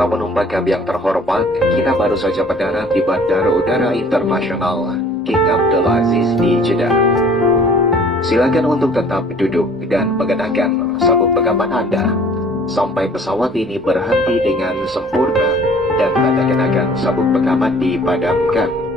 Para penumpang kami yang terhormat, kita baru saja mendarat di Bandara Udara Internasional King Abdulaziz di Jeddah. Silakan untuk tetap duduk dan mengenakan sabuk pengaman Anda sampai pesawat ini berhenti dengan sempurna dan tanda kenakan sabuk pengaman dipadamkan.